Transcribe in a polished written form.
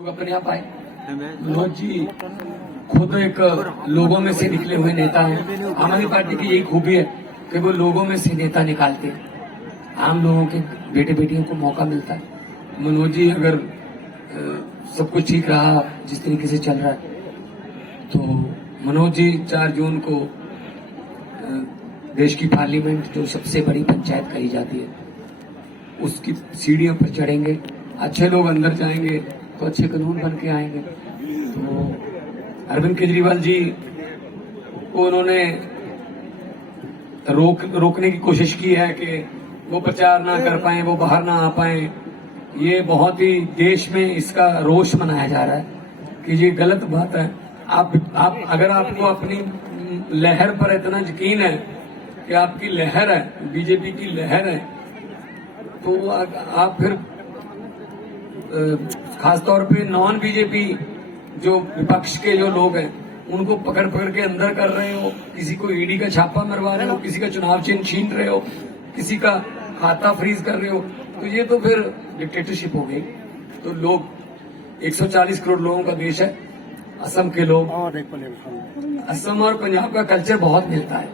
अपने आप आए। मनोज जी खुद एक लोगों में से निकले हुए नेता हैं। आम आदमी पार्टी की यही खूबी है कि वो लोगों में से नेता निकालते हैं। आम लोगों के बेटे बेटियों को मौका मिलता है। मनोज जी अगर सब कुछ ठीक रहा जिस तरीके से चल रहा है तो मनोज जी 4 जून को देश की पार्लियामेंट जो सबसे बड़ी पंचायत कही जाती है उसकी सीढ़ियों पर चढ़ेंगे। अच्छे लोग अंदर जाएंगे तो अच्छे कानून बन के आएंगे। तो अरविंद केजरीवाल जी को उन्होंने रोकने की कोशिश की है कि वो प्रचार ना कर पाए, वो बाहर ना आ पाए। ये बहुत ही देश में इसका रोष मनाया जा रहा है कि ये गलत बात है। आप अगर आपको अपनी लहर पर इतना यकीन है कि आपकी लहर है, बीजेपी की लहर है, तो आप फिर खासतौर पे नॉन बीजेपी जो विपक्ष के जो लोग हैं उनको पकड़ पकड़ के अंदर कर रहे हो, किसी को ईडी का छापा मरवा रहे हो, किसी का चुनाव चिन्ह छीन रहे हो, किसी का खाता फ्रीज कर रहे हो, तो ये तो फिर डिक्टेटरशिप हो गई। तो लोग 140 करोड़ लोगों का देश है। असम के लोग, असम और पंजाब का कल्चर बहुत मिलता है।